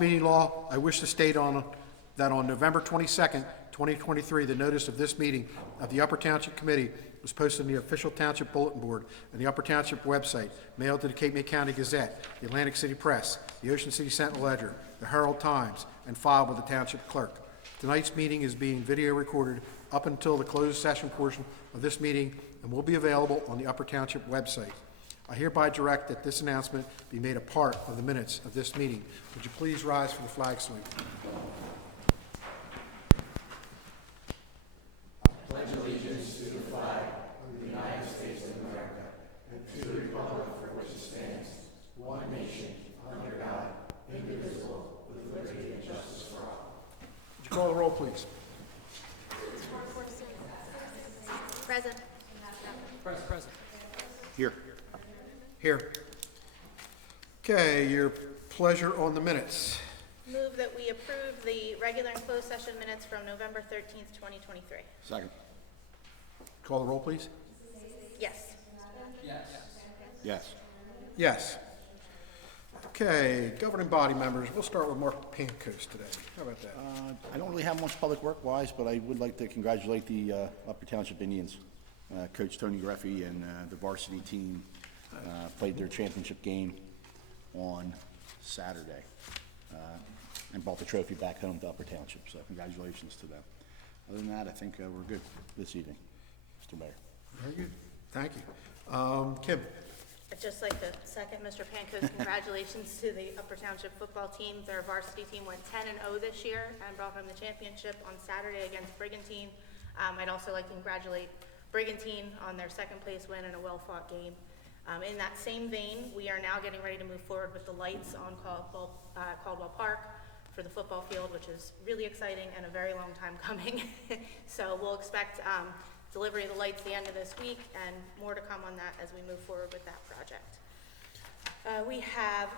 Meeting law, I wish to state that on November 22nd, 2023, the notice of this meeting of the Upper Township Committee was posted in the official Township Bulletin Board and the Upper Township website, mailed to the Cape May County Gazette, the Atlantic City Press, the Ocean City Sentinel-Ledger, the Herald Times, and filed with the Township Clerk. Tonight's meeting is being video recorded up until the closed session portion of this meeting and will be available on the Upper Township website. I hereby direct that this announcement be made a part of the minutes of this meeting. Would you please rise for the flag salute? Would you call the roll, please? Present. Present. Here. Here. Okay, your pleasure on the minutes. Move that we approve the regular and closed session minutes from November 13th, 2023. Second. Call the roll, please. Yes. Yes. Yes. Okay, governing body members, we'll start with Mark Pankos today. How about that? I don't really have much public work-wise, but I would like to congratulate the Upper Township Indians. Coach Tony Greffy and the varsity team played their championship game on Saturday and brought the trophy back home to Upper Township, so congratulations to them. Other than that, I think we're good this evening, Mr. Mayor. Very good. Thank you. Kim? I'd just like to second Mr. Panko's congratulations to the Upper Township football team. Their varsity team went 10-0 this year and brought home the championship on Saturday against Brigantine. I'd also like to congratulate Brigantine on their second place win in a well-fought game. In that same vein, we are now getting ready to move forward with the lights on Caldwell Park for the football field, which is really exciting and a very long time coming. So we'll expect delivery of the lights the end of this week and more to come on that as we move forward with that project.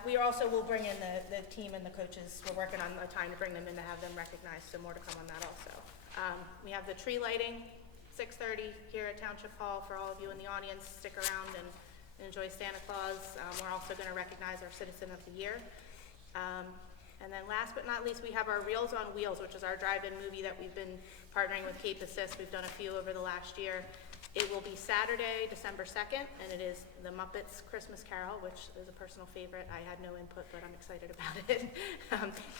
We also will bring in the team and the coaches. We're working on a time to bring them in to have them recognized, so more to come on that also. We have the tree lighting, 6:30 here at Township Hall for all of you in the audience. Stick around and enjoy Santa Claus. We're also going to recognize our Citizen of the Year. And then last but not least, we have our Reels on Wheels, which is our drive-in movie that we've been partnering with Cape Assist. We've done a few over the last year. It will be Saturday, December 2nd, and it is The Muppets Christmas Carol, which is a personal favorite. I had no input, but I'm excited about it.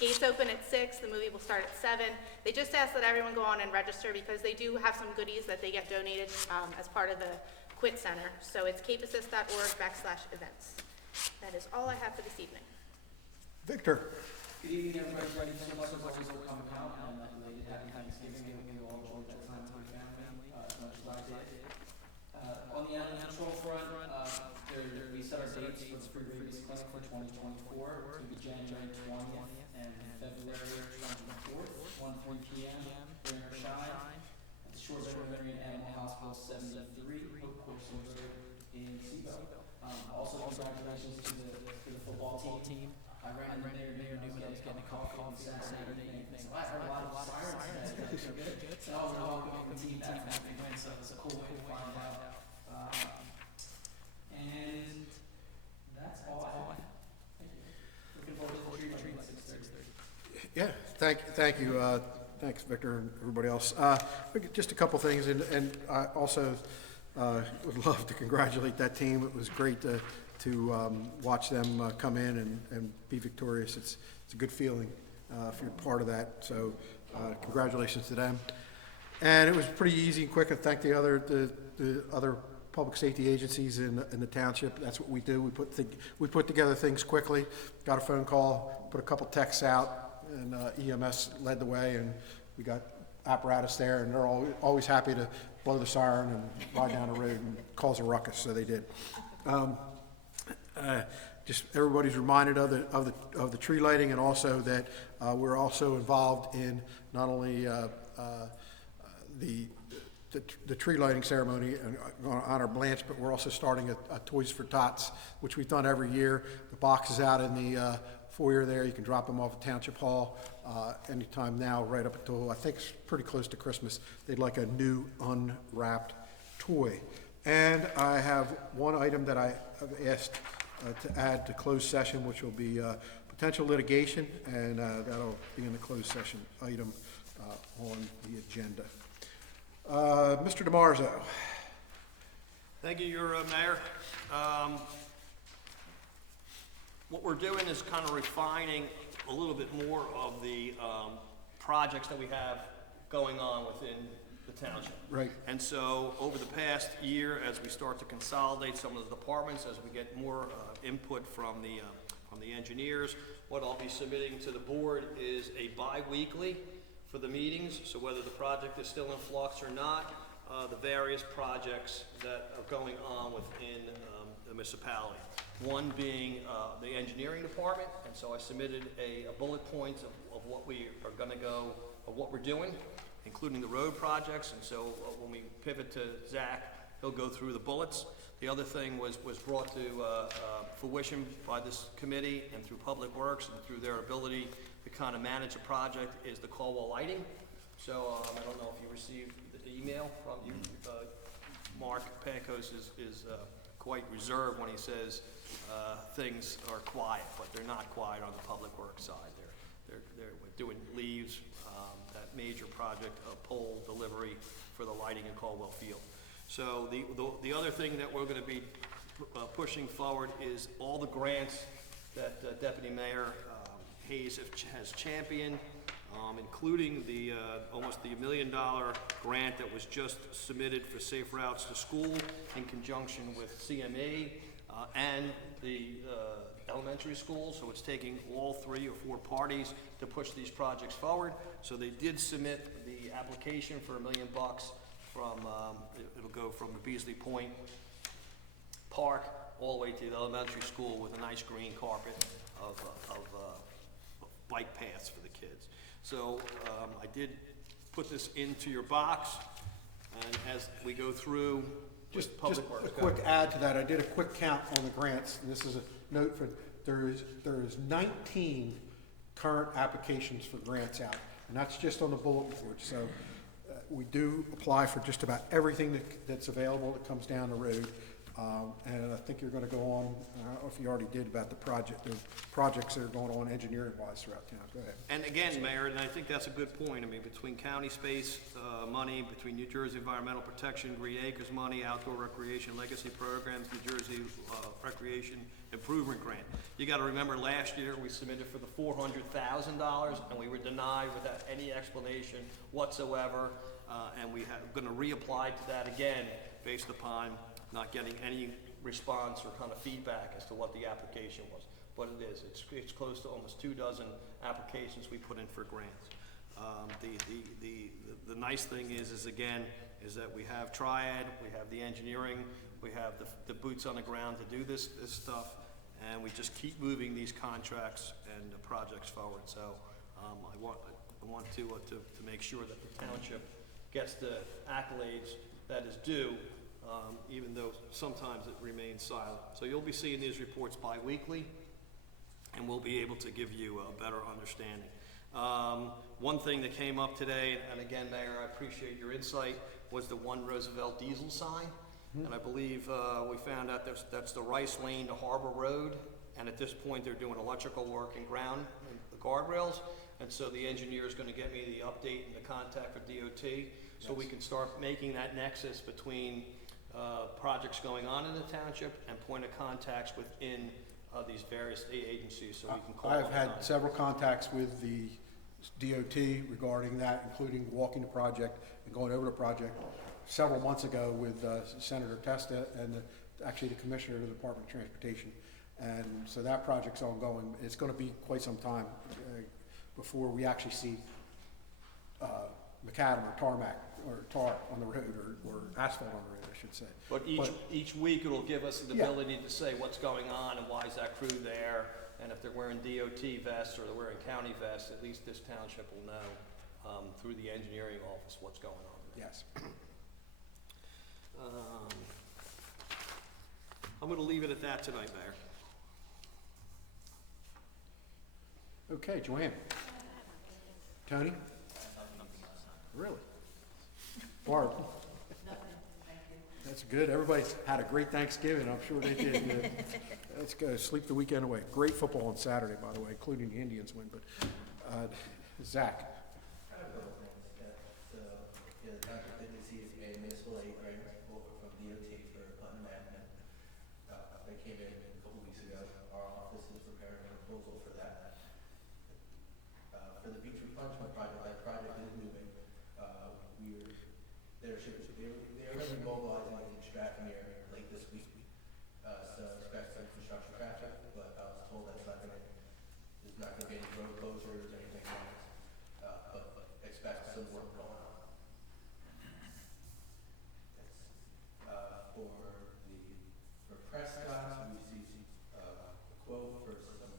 Gates open at 6. The movie will start at 7. They just ask that everyone go on and register because they do have some goodies that they get donated as part of the Quit Center. So it's capeassist.org/events. That is all I have for this evening. Victor? Good evening, everybody. Thank you so much for coming out, and happy Thanksgiving. You all enjoyed your time with your family as much as I did. On the animal control front, we set our dates for the free rabies clinic for 2024 to be January 20th and February 24th, 1:3 p.m. Rain or shine at the Shore Veterinary and Animal Hospital 73, Hope Course Road in Seaville. Also, congratulations to the football team. I ran there near New York, getting a call on Saturday evening. So I heard a lot of sirens today. So good. So we're welcoming the team back from the win, so it's a cool way to find out. And that's all I have. Thank you. Looking forward to the tree at 6:30. Yeah, thank you. Thanks, Victor, and everybody else. Just a couple things, and I also would love to congratulate that team. It was great to watch them come in and be victorious. It's a good feeling if you're part of that. So congratulations to them. And it was pretty easy and quick. And thank the other public safety agencies in the township. That's what we do. We put together things quickly. Got a phone call, put a couple texts out, and EMS led the way, and we got apparatus there, and they're always happy to blow the siren and ride down the road and cause a ruckus. So they did. Just everybody's reminded of the tree lighting, and also that we're also involved in not only the tree lighting ceremony and going to honor Blanche, but we're also starting a Toys for Tots, which we've done every year. The box is out in the foyer there. You can drop them off at Township Hall anytime now, right up until I think it's pretty close to Christmas. They'd like a new unwrapped toy. And I have one item that I have asked to add to closed session, which will be potential litigation, and that'll be in the closed session item on the agenda. Mr. DiMarzo. Thank you, your Mayor. What we're doing is kind of refining a little bit more of the projects that we have going on within the township. Right. And so over the past year, as we start to consolidate some of the departments, as we get more input from the engineers, what I'll be submitting to the board is a bi-weekly for the meetings. So whether the project is still in flux or not, the various projects that are going on within the municipality. One being the engineering department, and so I submitted a bullet points of what we are going to go, of what we're doing, including the road projects. And so when we pivot to Zach, he'll go through the bullets. The other thing was brought to fruition by this committee and through Public Works and through their ability to kind of manage a project is the Caldwell lighting. So I don't know if you received the email from you. Mark Pankos is quite reserved when he says things are quiet, but they're not quiet on the Public Works side. They're doing leaves, that major project of pole delivery for the lighting in Caldwell Field. So the other thing that we're going to be pushing forward is all the grants that Deputy Mayor Hayes has championed, including the almost the $1 million grant that was just submitted for Safe Routes to School in conjunction with CME and the elementary schools. So it's taking all 3 or 4 parties to push these projects forward. So they did submit the application for $1 million from, it'll go from the Beasley Point Park all the way to the elementary school with a nice green carpet of bike paths for the kids. So I did put this into your box, and as we go through Just Public Works. a quick add to that, I did a quick count on the grants, and this is a note for, there is 19 current applications for grants out, and that's just on the bulletin board. So we do apply for just about everything that's available that comes down the road. And I think you're gonna go on, I don't know if you already did, about the projects that are going on engineering-wise throughout town. Go ahead. And again, Mayor, and I think that's a good point. I mean, between county space money, between New Jersey Environmental Protection, Green Acres money, outdoor recreation legacy programs, New Jersey Recreation Improvement Grant. You gotta remember last year we submitted for the $400,000 and we were denied without any explanation whatsoever. And we are gonna reapply to that again based upon not getting any response or kind of feedback as to what the application was. But it is, it's close to almost 24 applications we put in for grants. The nice thing is that we have Triad, we have the engineering, we have the boots on the ground to do this stuff, and we just keep moving these contracts and the projects forward. So I want to make sure that the township gets the accolades that is due, even though sometimes it remains silent. So you'll be seeing these reports bi-weekly, and we'll be able to give you a better understanding. One thing that came up today, and again, Mayor, I appreciate your insight, was the One Roosevelt diesel sign. And I believe we found out that's the Rice Lane to Harbor Road, and at this point they're doing electrical work and ground and the guardrails. And so the engineer is going to get me the update and the contact for DOT, so we can start making that nexus between projects going on in the township and point of contacts within these various agencies, so we can call them. I've had several contacts with the DOT regarding that, including walking the project and going over the project several months ago with Senator Testa and actually the Commissioner of the Department of Transportation. And so that project's ongoing. It's going to be quite some time before we actually see macadam or tarmac or tar on the road, or asphalt on the road, I should say. But each week it'll give us the ability to say what's going on and why is that crew there, and if they're wearing DOT vests or they're wearing county vests, at least this township will know through the engineering office what's going on there. Yes. I'm going to leave it at that tonight, Mayor. Okay, Joanne. Tony? Really? Barb? That's good. Everybody had a great Thanksgiving. I'm sure they did. Yeah. Let's go sleep the weekend away. Great football on Saturday, by the way, including the Indians win. But Zach. I have a couple things. So, the township did receive a municipal aid grant from DOT for Putnam Avenue. They came in a couple weeks ago. Our office is preparing a proposal for that. For the beach replenishment project, that project is moving. They're going to be mobilizing in Strathmere late this week. So expect some construction traffic, but I was told that's not going to, there's not going to be any road closures or anything else. But expect some work going on. For Prescott, we received a quote for some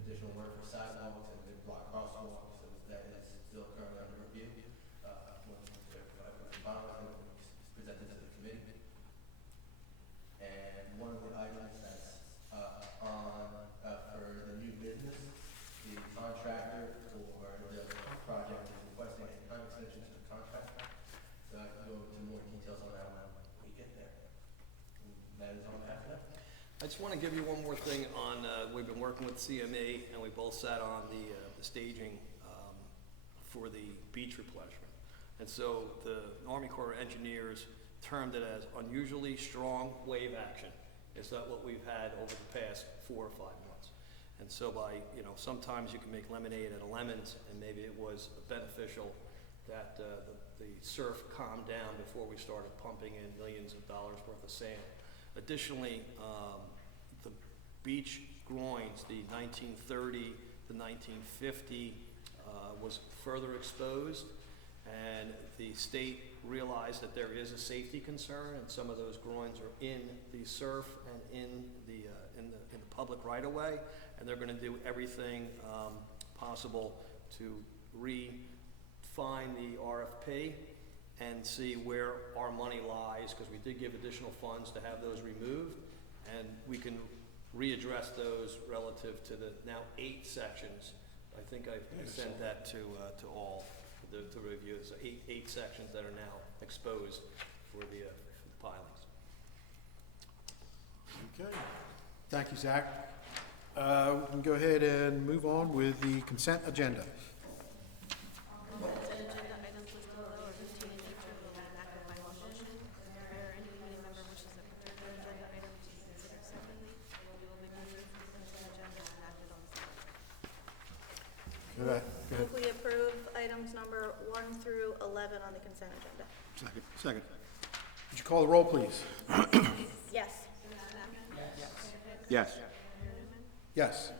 additional work for sidewalks and mid-block crosswalks, so that is still currently under review. Once they're finalized, it's presented to the committee. And one of the items that's for the new business, the contractor for the project is requesting a time extension to the contract. So I can go into more details on that when we get there. And that is on that. I just want to give you one more thing on, we've been working with CME, and we both sat on the staging for the beach replenishment. And so the Army Corps of Engineers termed it as unusually strong wave action. Is that what we've had over the past 4 or 5 months? And so by, sometimes you can make lemonade out of lemons, and maybe it was beneficial that the surf calmed down before we started pumping in millions of dollars worth of sand. Additionally, the beach groins, the 1930, the 1950, was further exposed, and the state realized that there is a safety concern, and some of those groins are in the surf and in the public right of way, and they're going to do everything possible to refine the RFP and see where our money lies, because we did give additional funds to have those removed, and we can readdress those relative to the now 8 sections. I think I sent that to all to review. So 8 sections that are now exposed for the pilings. Okay. Thank you, Zach. We can go ahead and move on with the consent agenda. Consent agenda items listed below are routine in nature and will be enacted by one motion. If there are any committee member wishes a particular agenda item to be considered separately, we will begin with the consent agenda and enacted on the spot. Go ahead. Move we approve items number 1 through 11 on the consent agenda. Second. Would you call the roll, please? Yes. Yes. Yes.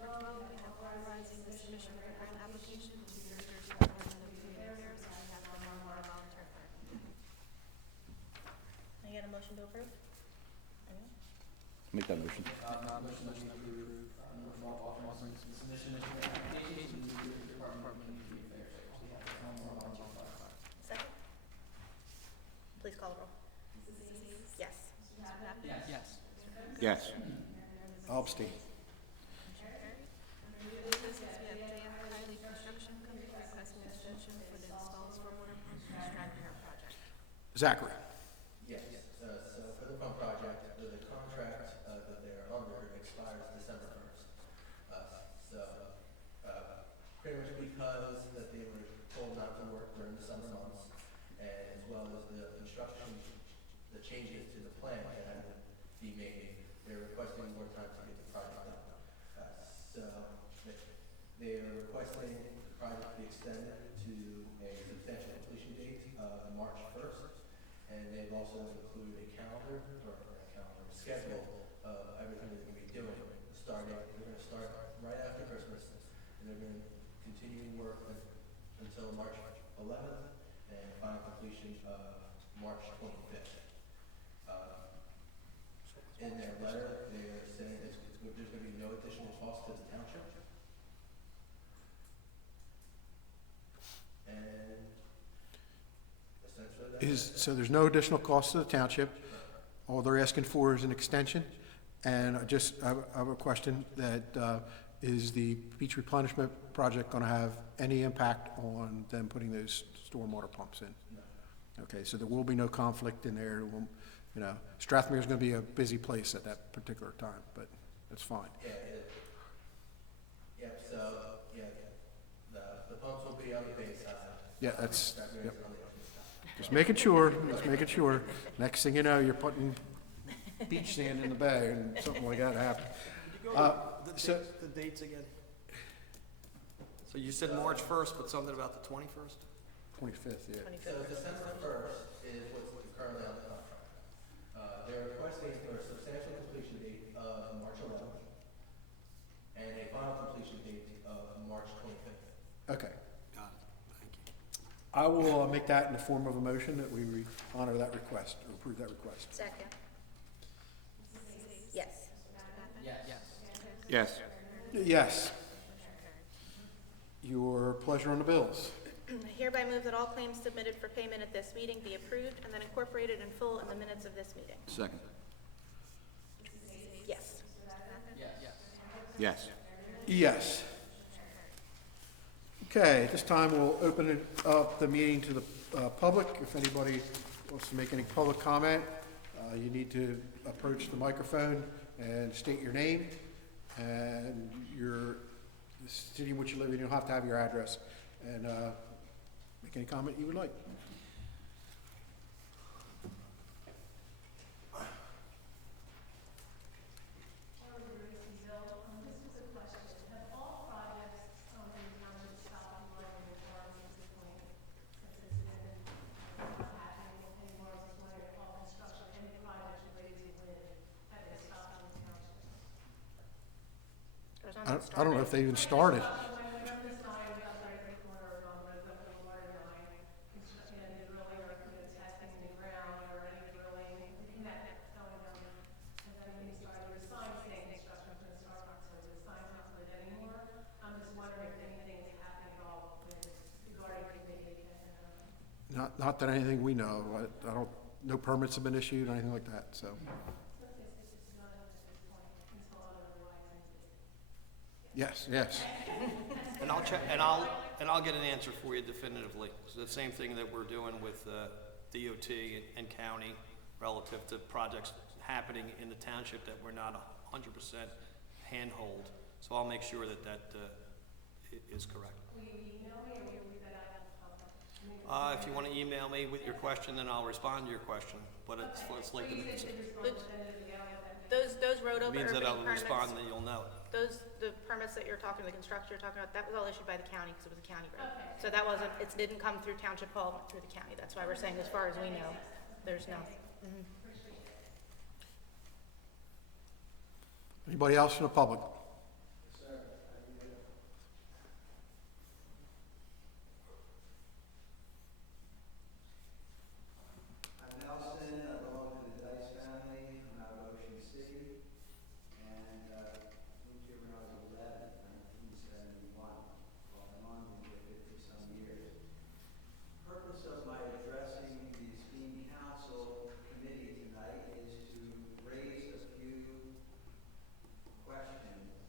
Authorizing the submission of a grant application to the New Jersey Department of Community Affairs on behalf of the Marine Volunteer Fire. Can I get a motion to approve? Anyone? Make that motion. Motion to approve, authorizing the submission of an application to the New Jersey Department of Community Affairs on behalf of the Marine Volunteer Fire. Second? Please call the roll. Yes. Yes. Yes. I'll abstain. New business, we have JF Riley Construction Company requesting an extension for the installed stormwater pump for the Stratford project. Zachary. Yes, so for the pump project, the contract that they're under expires December 1st. Pretty much because that they were told not to work during the summer months, and as well as the construction, the changes to the plan that had to be made, they're requesting more time to get the project done. They are requesting the project be extended to a substantial completion date of March 1st. And they've also included a calendar, schedule of everything they're going to be doing, starting, they're going to start right after Christmas, and they're going to continue work until March 11th, and final completion of March 25th. In their letter, they are saying there's going to be no additional cost to the township. And essentially that's it. So there's no additional cost to the township. All they're asking for is an extension. And I have a question that, is the beach replenishment project going to have any impact on them putting those stormwater pumps in? Okay, so there will be no conflict in there. You know, Strathmere's going to be a busy place at that particular time, but that's fine. Yep, so, yeah, the pumps will be on the bay side. Yeah, that's, Strathmere's yep. on the ocean side. Just making sure, just making sure. Next thing you know, you're putting beach sand in the bay and something like that happens. So, The dates again? So you said March 1st, but something about the 21st? 25th, yeah. So December 1st is what's currently on the contract. They're requesting for a substantial completion date of March 11th and a final completion date of March 25th. Okay. Got it, thank you. I will make that in the form of a motion that we honor that request, or approve that request. Second. Yes. Yes. Yes. Your pleasure on the bills. Hereby move that all claims submitted for payment at this meeting be approved and then incorporated in full in the minutes of this meeting. Second. Yes. Yes. Yes. Okay, at this time, we'll open it up, the meeting to the public. If anybody wants to make any public comment, you need to approach the microphone and state your name and the city in which you live in. You'll have to have your address and make any comment you would like. I don't know if they even started. Not that anything we know. I don't, no permits have been issued or anything like that, so. Yes, yes. And I'll check, and I'll get an answer for you definitively. So the same thing that we're doing with DOT and county relative to projects happening in the township that we're not 100% handhold. So I'll make sure that is correct. If you want to email me with your question, then I'll respond to your question. But it's like Those road it means that opening I'll permits, respond and you'll know it. the permits that you're talking, the construction you're talking about, that was all issued by the county because it was a county road. So that wasn't, it didn't come through Township Hall, it went through the county. That's why we're saying as far as we know, there's no. Anybody else from the public? I'm Nelson, I belong to the Dice family, I'm out of Ocean City, and moved here when I was 11, 1971. Off and on, been here 50-some years. Purpose of my addressing the esteemed council committee tonight is to raise a few questions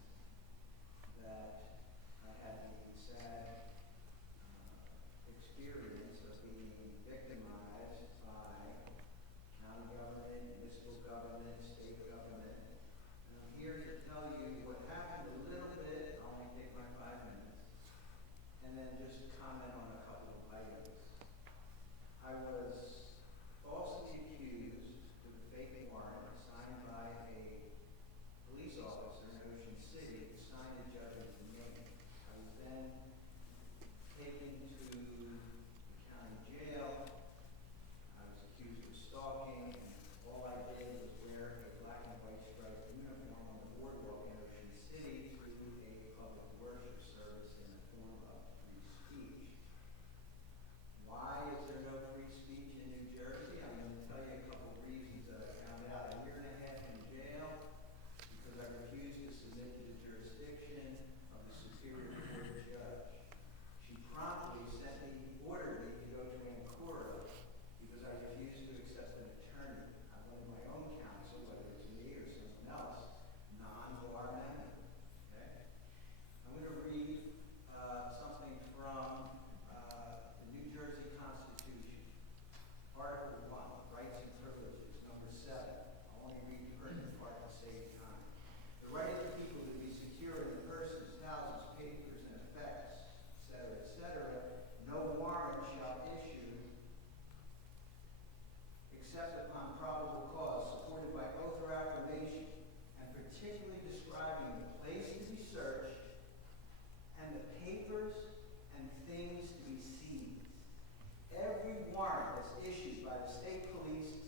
except upon probable cause, supported by oath or affirmation, and particularly describing the place to be searched and the papers and things to be seized. Every warrant that's issued by the state police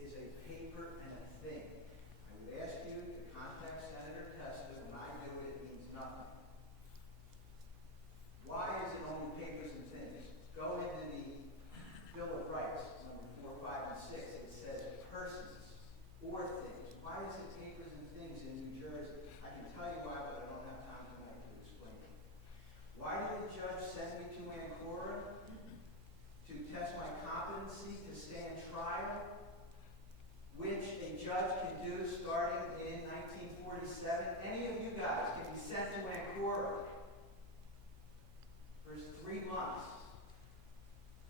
is a paper and a thing. I would ask you to contact Senator Testa. When I do it, it means nothing. Why is it only papers and things? Go into the Bill of Rights, number 4, 5, and 6. It says persons or things. Why is it papers and things in New Jersey? I can tell you why, but I don't have time tonight to explain it. Why did the judge send me to Ancora? To test my competency to stand trial, which a judge can do starting in 1947. Any of you guys can be sent to Ancora for 3 months.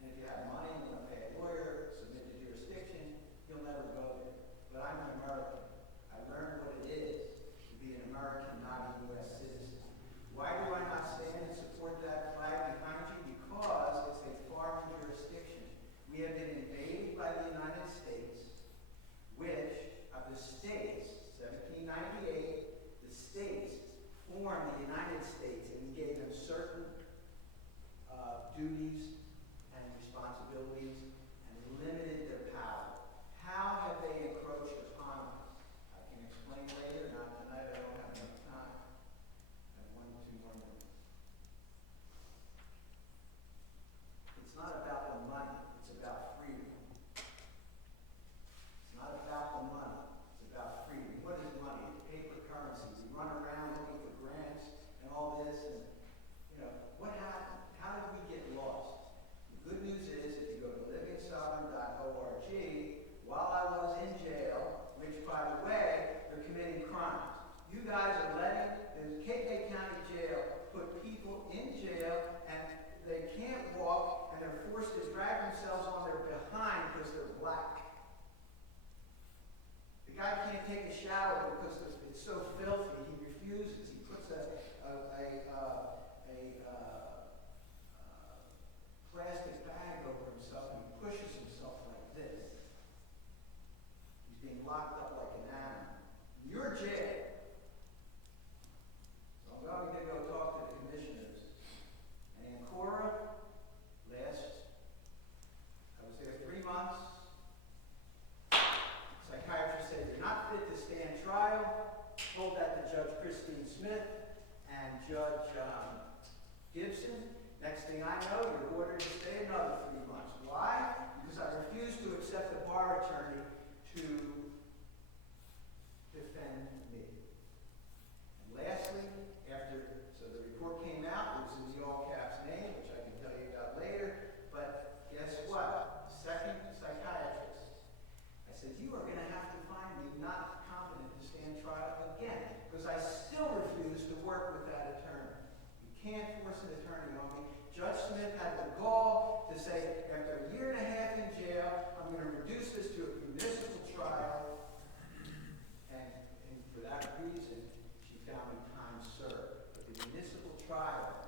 And if you have money, you want to pay a lawyer, submit to jurisdiction, you'll never go there. But I'm an American. I learned what it is to be an American, not a U.S. citizen. Why do I not stand and support that flag behind you? Because it's a foreign jurisdiction. We have been invaded by the United States, which, of the states, 1798, the states formed the United States, and we gave them certain duties and responsibilities and limited their power. How have they encroached upon us? I can explain later, not tonight, I don't have enough time. I have 1 or 2 more minutes. It's not about the money, it's about freedom. It's not about the money, it's about freedom. What is money? It's paper currency. We run around looking for grants and all this, and what happened? How did we get lost? The good news is, if you go to livingsovereign.org, while I was in jail, which, by the way, they're committing crimes. You guys are letting the KK County Jail put people in jail, and they can't walk, and they're forced to drag themselves on their behind because they're black. The guy can't take a shower because it's so filthy. He refuses. He puts a plastic bag over himself and he pushes himself like this. He's being locked up like an animal. In your jail. So I'm going to go talk to the commissioners. And Ancora, I was there 3 months. Psychiatrist said, you're not fit to stand trial. Told that to Judge Christine Smith and Judge Gibson. Next thing I know, you're ordered to stay another 3 months. Why? Because I refused to accept a bar attorney to defend me. And lastly, so the report came out, it was in the all caps name, which I can tell you about later, but guess what? Second psychiatrist. I said, you are going to have to find me not competent to stand trial again, because I still refuse to work with that attorney. You can't force an attorney on me. Judge Smith had the gall to say, after a year and a half in jail, I'm going to reduce this to a municipal trial. And for that reason, she found me time served. But the municipal trial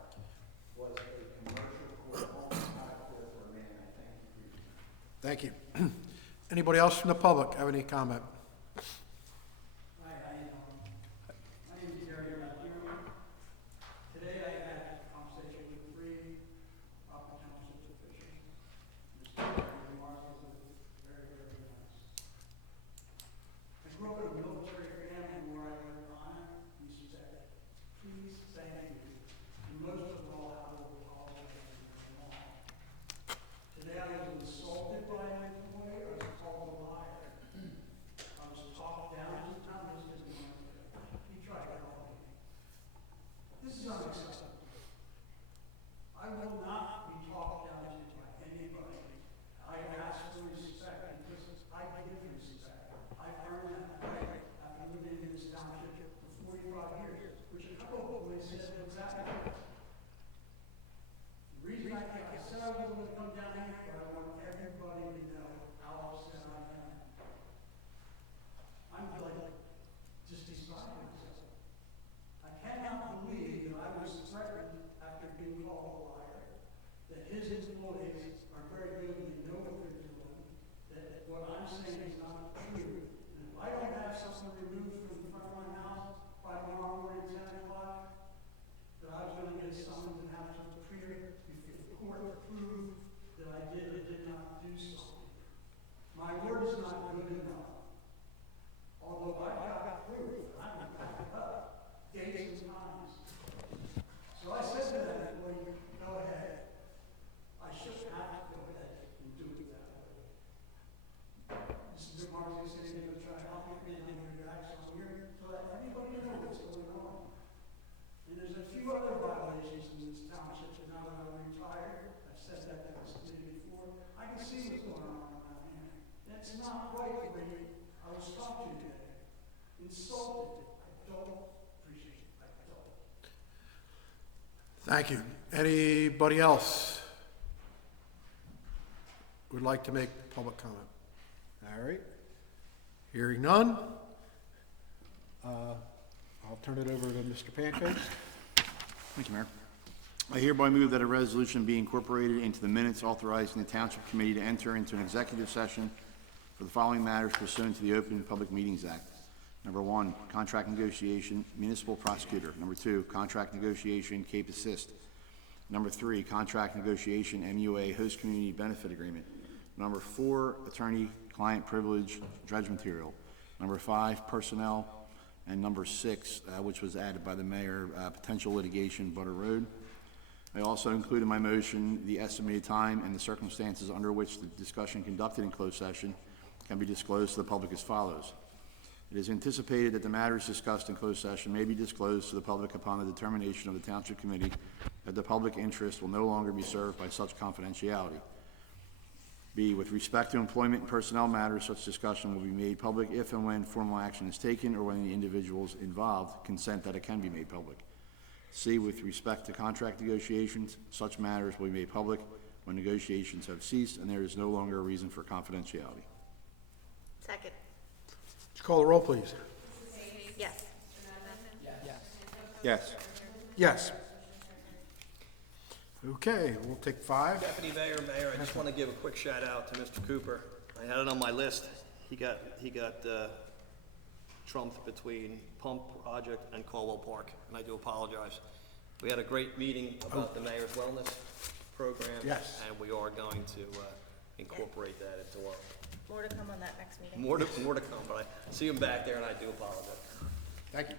was a commercial court, only not a court for a man. I thank you for your time. Thank you. Anybody else from the public have any comment? Hi, how you doing? My name is Jerry Matthew. Today I had a conversation with 3 Upper Township officials. Mr. Marshall was very, very nice. I grew up in a military family where I learned honor, respect, peace, sanctity, and most of all, how to work all the way along. Today I was insulted by an employee. I was called a liar. I was talked down to Thomas. He tried to call me. This is unacceptable. I will not be talked down to by anybody. I ask for respect because I give respect. I've earned that right after living in this township for 45 years, which a couple of boys said was happening. The reason I said I was going to come down here, but I want everybody to know how upset I am. I'm like, just describing myself. I cannot believe that I was threatened after being called a liar, that his employees are very good and they know what they're doing, that something removed from the front of my house by tomorrow morning, 10 o'clock, that I was gonna get summoned and have to appear before the court to prove that I did or did not do something. My word is not good enough. Although I got proof, I can back it up, dates and times. So I said to that employee, go ahead. I shouldn't have to go ahead and do it that way. Mr. Martin said he would try to help me, and I'm going to act on here to let everybody know what's going on. And there's a few other violations in this township, and now that I'm retired, I've said that to this committee before, I can see what's going on around here. That's not right the way I was talking today. Insulted. I don't appreciate it. I don't. Thank you. Anybody else would like to make public comment? All right. Hearing none, I'll turn it over to Mr. Pancakes. Thank you, Mayor. I hereby move that a resolution be incorporated into the minutes authorizing the Township Committee to enter into an executive session for the following matters pursuant to the Open Public Meetings Act. Number 1, contract negotiation, municipal prosecutor. Number 2, contract negotiation, Cape Assist. Number 3, contract negotiation, MUA host community benefit agreement. Number 4, attorney-client privilege, dredge material. Number 5, personnel. And number 6, which was added by the mayor, potential litigation, Butter Road. I also include in my motion the estimated time and the circumstances under which the discussion conducted in closed session can be disclosed to the public as follows. It is anticipated that the matters discussed in closed session may be disclosed to the public upon the determination of the Township Committee that the public interest will no longer be served by such confidentiality. B, with respect to employment and personnel matters, such discussion will be made public if and when formal action is taken or when the individuals involved consent that it can be made public. C, with respect to contract negotiations, such matters will be made public when negotiations have ceased and there is no longer a reason for confidentiality. Second. Would you call the roll, please? Yes. Yes. Yes. Okay, we'll take 5. Deputy Mayor, I just want to give a quick shout out to Mr. Cooper. I had it on my list. He got trumped between Pump Project and Caldwell Park, and I do apologize. We had a great meeting about the mayor's wellness program. Yes. And we are going to incorporate that into our, More to come on that next meeting. more to come, but I see him back there and I do apologize. Thank you.